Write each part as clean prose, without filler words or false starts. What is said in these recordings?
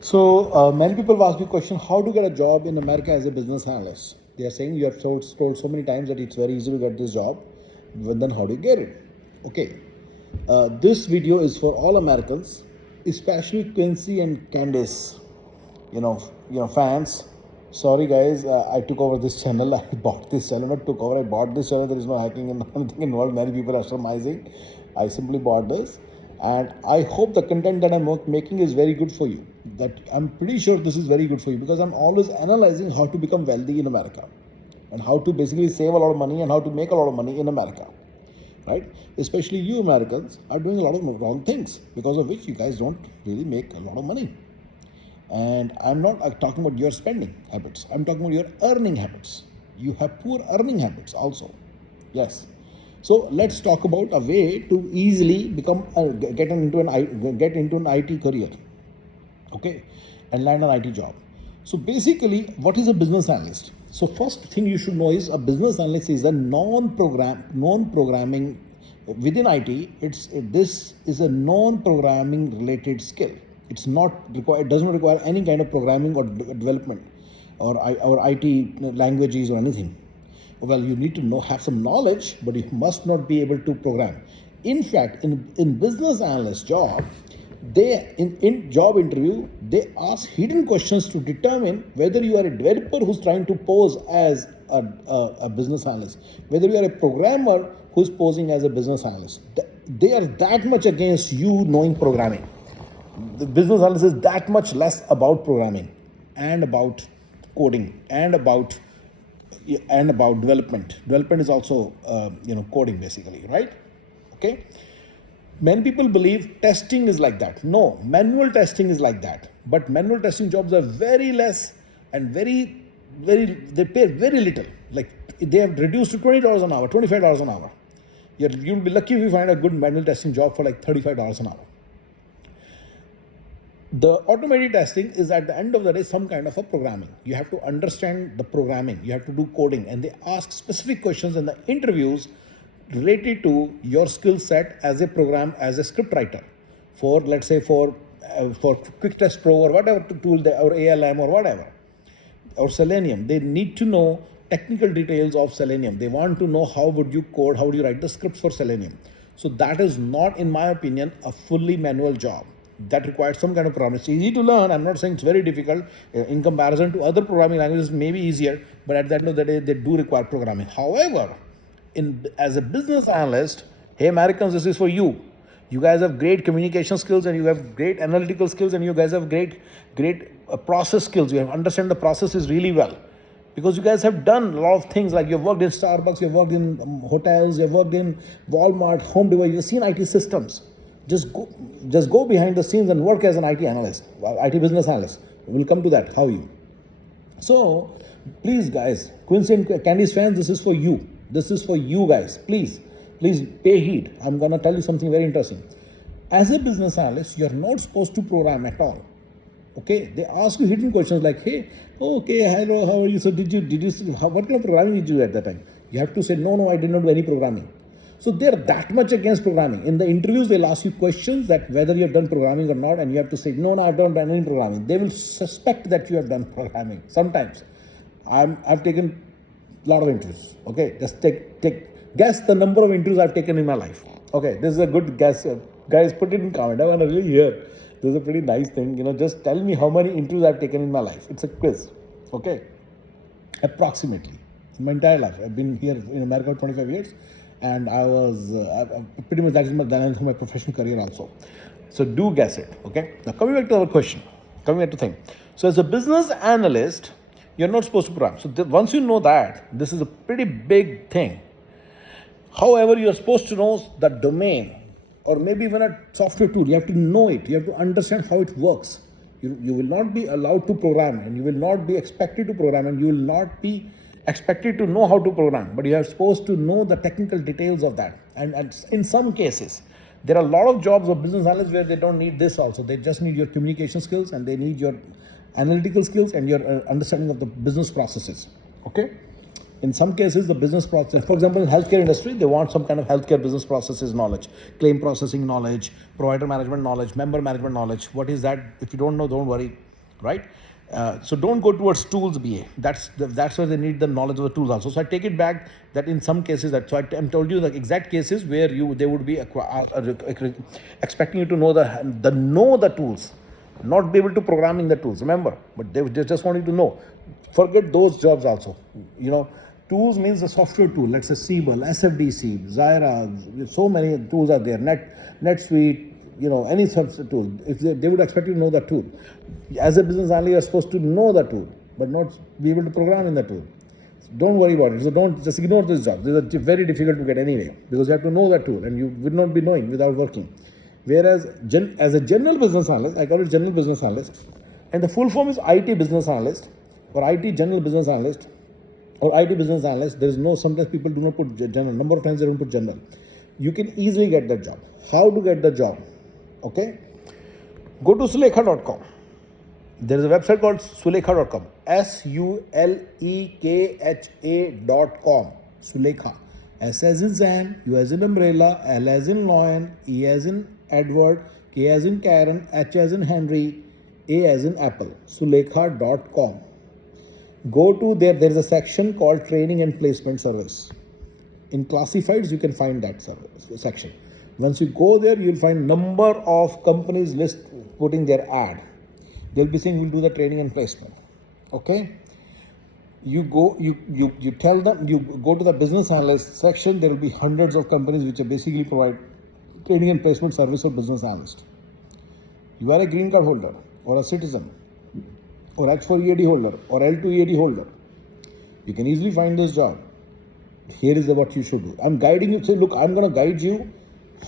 So many people have asked me a question: how to get a job in America as a business analyst? They are saying you have told so many times that it's very easy to get this job. Well, then how do you get it? Okay, this video is for all Americans, especially Quincie and Candice. Fans. Sorry guys, I took over this channel. I bought this channel. Not took over. I bought this channel. There is no hacking and nothing involved. Many people are surmising. I simply bought this, and I hope the content that I'm making is very good for you. That I'm pretty sure this is very good for you because I'm always analyzing how to become wealthy in America, and how to basically save a lot of money and how to make a lot of money in America, right? Especially you Americans are doing a lot of wrong things because of which you guys don't really make a lot of money. And I'm not talking about your spending habits. I'm talking about your earning habits. You have poor earning habits also. Yes. So let's talk about a way to easily get into an IT career, okay, and land an IT job. So basically, what is a business analyst? So first thing you should know is a business analyst is a non-programming within IT. This is a non-programming related skill. It's not required. It doesn't require any kind of programming or development or IT languages or anything. Well, you need to have some knowledge, but you must not be able to program. In fact, in business analyst job, they in job interview they ask hidden questions to determine whether you are a developer who's trying to pose as a business analyst, whether you are a programmer who's posing as a business analyst. They are that much against you knowing programming. The business analyst is that much less about programming and about coding and about development. Development is also coding basically, right? Okay. Many people believe testing is like that. No, manual testing is like that. But manual testing jobs are very less and they pay very little. Like they have reduced to $20 an hour, $25 an hour. You'll be lucky if you find a good manual testing job for like $35 an hour. The automated testing is at the end of the day some kind of a programming. You have to understand the programming. You have to do coding, and they ask specific questions in the interviews related to your skill set as a script writer for, let's say, for Quick Test Pro or whatever tool or ALM or whatever, or Selenium. They need to know technical details of Selenium. They want to know how would you code, how do you write the scripts for Selenium. So that is not, in my opinion, a fully manual job. That requires some kind of programming. It's easy to learn. I'm not saying it's very difficult. In comparison to other programming languages, maybe easier, but at the end of the day, they do require programming. However, as a business analyst, hey Americans, this is for you. You guys have great communication skills, and you have great analytical skills, and you guys have great process skills. You have understand the processes really well, because you guys have done a lot of things. Like you've worked in Starbucks, you've worked in hotels, you've worked in Walmart, Home Depot. You've seen IT systems. Just go behind the scenes and work as an IT analyst, IT business analyst. We'll come to that. How you? So please, guys, Quincie and Candice fans, this is for you. This is for you guys. Please pay heed. I'm gonna tell you something very interesting. As a business analyst, you're not supposed to program at all. Okay? They ask you hidden questions like, hey, okay, hello, how are you? So what kind of programming did you do at that time? You have to say, no, I did not do any programming. So they're that much against programming. In the interviews, they'll ask you questions that whether you've done programming or not, and you have to say, no, I've not done any programming. They will suspect that you have done programming. Sometimes. I've taken a lot of interviews. Okay, just guess the number of interviews I've taken in my life. Okay, this is a good guess. Guys, put it in comment. I want to really hear. This is a pretty nice thing. Just tell me how many interviews I've taken in my life. It's a quiz. Okay, approximately in my entire life. I've been here in America for 25 years. And I was pretty much that's my professional career also. So do guess it, okay? Now coming back to our question, coming back to thing. So as a business analyst, you're not supposed to program. So once you know that, this is a pretty big thing. However, you're supposed to know the domain, or maybe even a software tool. You have to know it. You have to understand how it works. You will not be allowed to program, and you will not be expected to program, and you will not be expected to know how to program, but you are supposed to know the technical details of that. And in some cases, there are a lot of jobs of business analysts where they don't need this also. They just need your communication skills, and they need your analytical skills and your understanding of the business processes. Okay? In some cases, the business process, for example, in healthcare industry, they want some kind of healthcare business processes knowledge, claim processing knowledge, provider management knowledge, member management knowledge. What is that? If you don't know, don't worry. right? So don't go towards tools BA. That's where they need the knowledge of the tools also. So I take it back that in some cases I'm told you the exact cases where they would be expecting you to know the tools, not be able to programming the tools. Remember, but they just want you to know. Forget those jobs also. Tools means the software tool. Let's say Siebel, SFDC, Zyra. So many tools are there. NetSuite. Any such tool. If they would expect you to know the tool. As a business analyst, you're supposed to know the tool, but not be able to program in the tool. So don't worry about it. So don't just ignore this job. These are very difficult to get anyway, because you have to know that tool, and you will not be knowing without working. Whereas as a general business analyst, I call it general business analyst, and the full form is IT business analyst, or IT general business analyst, or IT business analyst. There is no, sometimes people do not put general. Number of times they don't put general. You can easily get that job. How to get the job? Okay, go to sulekha.com. There is a website called sulekha.com. SULEKHA.com. Sulekha. S as in Sam, U as in umbrella, L as in lion, E as in Edward, K as in Karen, H as in Henry, A as in Apple. Sulekha.com. Go to there is a section called training and placement service. In classifieds, you can find that section. Once you go there, you'll find number of companies list putting their ad. They'll be saying we'll do the training and placement. Okay. You tell them, you go to the business analyst section. There will be hundreds of companies which are basically provide training and placement service for business analyst. You are a green card holder, or a citizen, or H4 EAD holder, or L2 EAD holder. You can easily find this job. Here is what you should do. I'm guiding you. Say, look, I'm going to guide you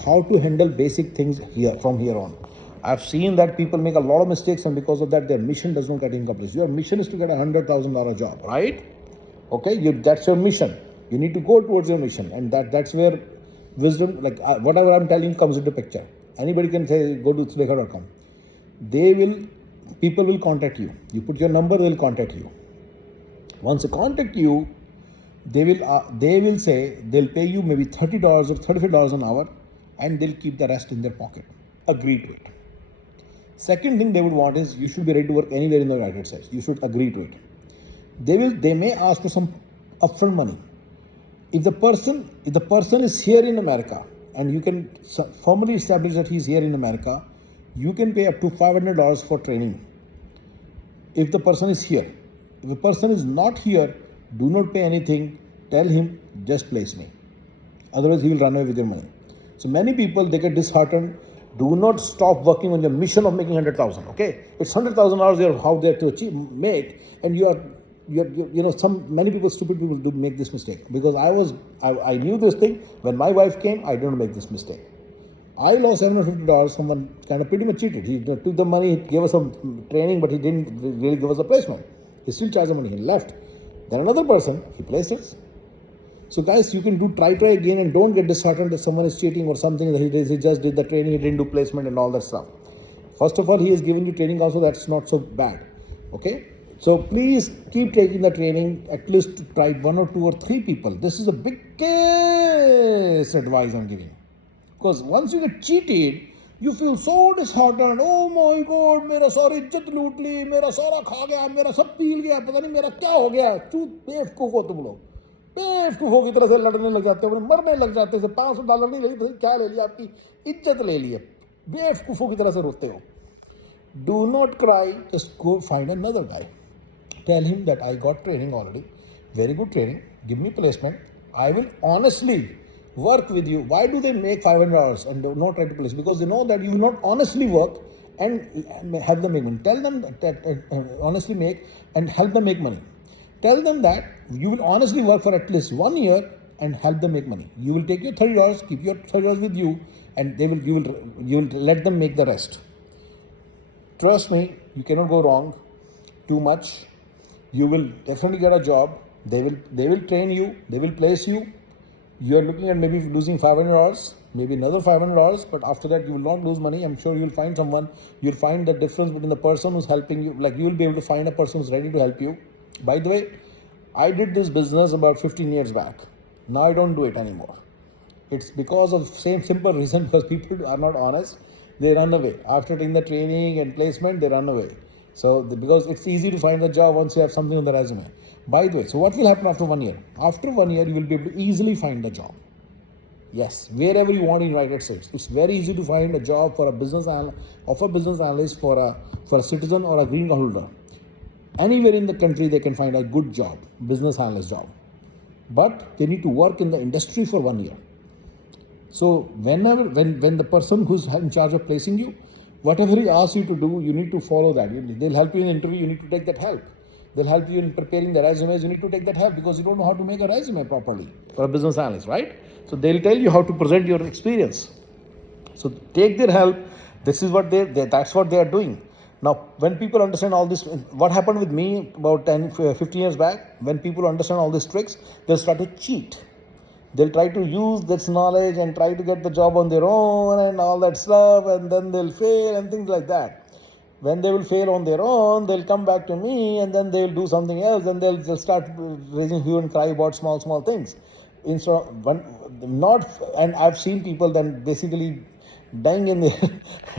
how to handle basic things here from here on. I've seen that people make a lot of mistakes, and because of that, their mission does not get accomplished. Your mission is to get a $100,000 job, right? Okay, that's your mission. You need to go towards your mission, and that's where wisdom, like whatever I'm telling, comes into picture. Anybody can say, go to sulekha.com. People will contact you. You put your number, they'll contact you. Once they contact you, they will say they'll pay you maybe $30 or $35 an hour, and they'll keep the rest in their pocket. Agree to it. Second thing they would want is you should be ready to work anywhere in the United States. You should agree to it. They may ask for some upfront money. If the person is here in America, and you can formally establish that he's here in America, you can pay up to $500 for training. If the person is here. If the person is not here, do not pay anything. Tell him, just place me. Otherwise, he will run away with your money. So many people, they get disheartened. Do not stop working on your mission of making 100,000. Okay, it's $100,000 you're out there to make, and many people, stupid people, do make this mistake. Because I knew this thing when my wife came. I didn't make this mistake. I lost $750. Someone kind of pretty much cheated. He took the money, he gave us some training, but he didn't really give us a placement. He still charged the money. He left. Then another person, he placed it. So guys, you can try again, and don't get disheartened that someone is cheating or something. He just did the training, he didn't do placement and all that stuff. First of all, he is giving you training also. That's not so bad. Okay. So please keep taking the training. At least try 1 or 2 or 3 people. This is the biggest advice I'm giving. Because once you get cheated, you feel so disheartened. Oh my God, मेरा सारी इज्जत लूट ली, मेरा सारा खा गया, मेरा सब पील गया, पता नहीं मेरा क्या हो गया. तू बेवकूफ हो तुम लोग. बेवकूफों की तरह से लड़ने लग जाते हो, मरने लग जाते हो. $500 नहीं ले, क्या ले लिया, आपकी इज्जत ले ली है. बेवकूफों की तरह से रोते हो. Do not cry. Just go find another guy. Tell him that I got training already. Very good training. Give me placement. I will honestly work with you. Why do they make $500 and do not try to place? Because they know that you will not honestly work and help them make money. Tell them that honestly make and help them make money. Tell them that you will honestly work for at least 1 year and help them make money. You will take your $30, keep your $30 with you, and you will let them make the rest. Trust me, you cannot go wrong too much. You will definitely get a job. They will train you. They will place you. You are looking at maybe losing $500, maybe another $500, but after that you will not lose money. I'm sure you'll find someone. You'll find the difference between the person who's helping you. Like, you will be able to find a person who's ready to help you. By the way, I did this business about 15 years back. Now I don't do it anymore. It's because of the same simple reason, because people are not honest. They run away. After taking the training and placement, they run away. So because it's easy to find a job once you have something on the resume. By the way, so what will happen after 1 year? After 1 year, you will be able to easily find a job. Yes, wherever you want in the United States, it's very easy to find a job for a business analyst for a citizen or a green card holder. Anywhere in the country, they can find a good job, business analyst job, but they need to work in the industry for 1 year. So when the person who's in charge of placing you, whatever he asks you to do, you need to follow that. They'll help you in the interview. You need to take that help. They'll help you in preparing the resumes. You need to take that help because you don't know how to make a resume properly for a business analyst, right? So they'll tell you how to present your experience. So take their help. This is what that's what they are doing. Now, when people understand all this, what happened with me about 10, 15 years back, when people understand all these tricks, they'll start to cheat. They'll try to use this knowledge and try to get the job on their own and all that stuff, and then they'll fail and things like that. When they will fail on their own, they'll come back to me and then they'll do something else and they'll start raising hue and cry about small things. Instead of and I've seen people then basically dying in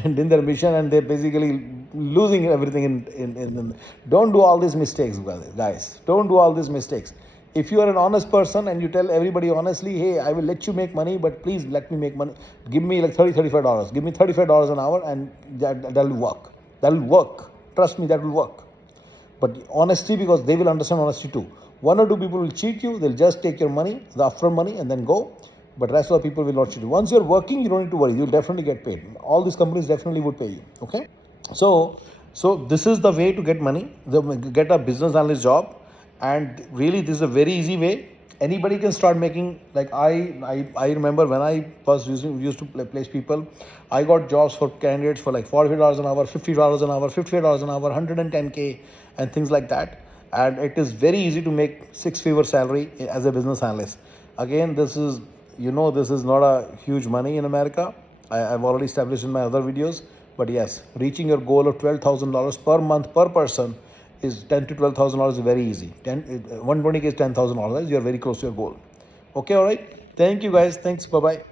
in their mission, and they're basically losing everything in. Don't do all these mistakes, guys. Don't do all these mistakes. If you are an honest person and you tell everybody honestly, hey, I will let you make money, but please let me make money. Give me like $35. Give me $35 an hour, and that'll work. That'll work. Trust me, that will work. But honesty, because they will understand honesty too. One or two people will cheat you. They'll just take your money, the upfront money, and then go. But rest of the people will not cheat you. Once you're working, you don't need to worry. You'll definitely get paid. All these companies definitely would pay you. Okay. So this is the way to get money, get a business analyst job. And really, this is a very easy way. Anybody can start making, like I remember when I was used to place people, I got jobs for candidates for like $40 an hour, $50 an hour, $58 an hour, 110K and things like that. And it is very easy to make 6-figure salary as a business analyst. Again, this is not a huge money in America. I've already established in my other videos. But yes, reaching your goal of $12,000 per month per person is $10,000 to $12,000 is very easy. 120K is $10,000. You're very close to your goal. Okay, all right. Thank you, guys. Thanks. Bye-bye.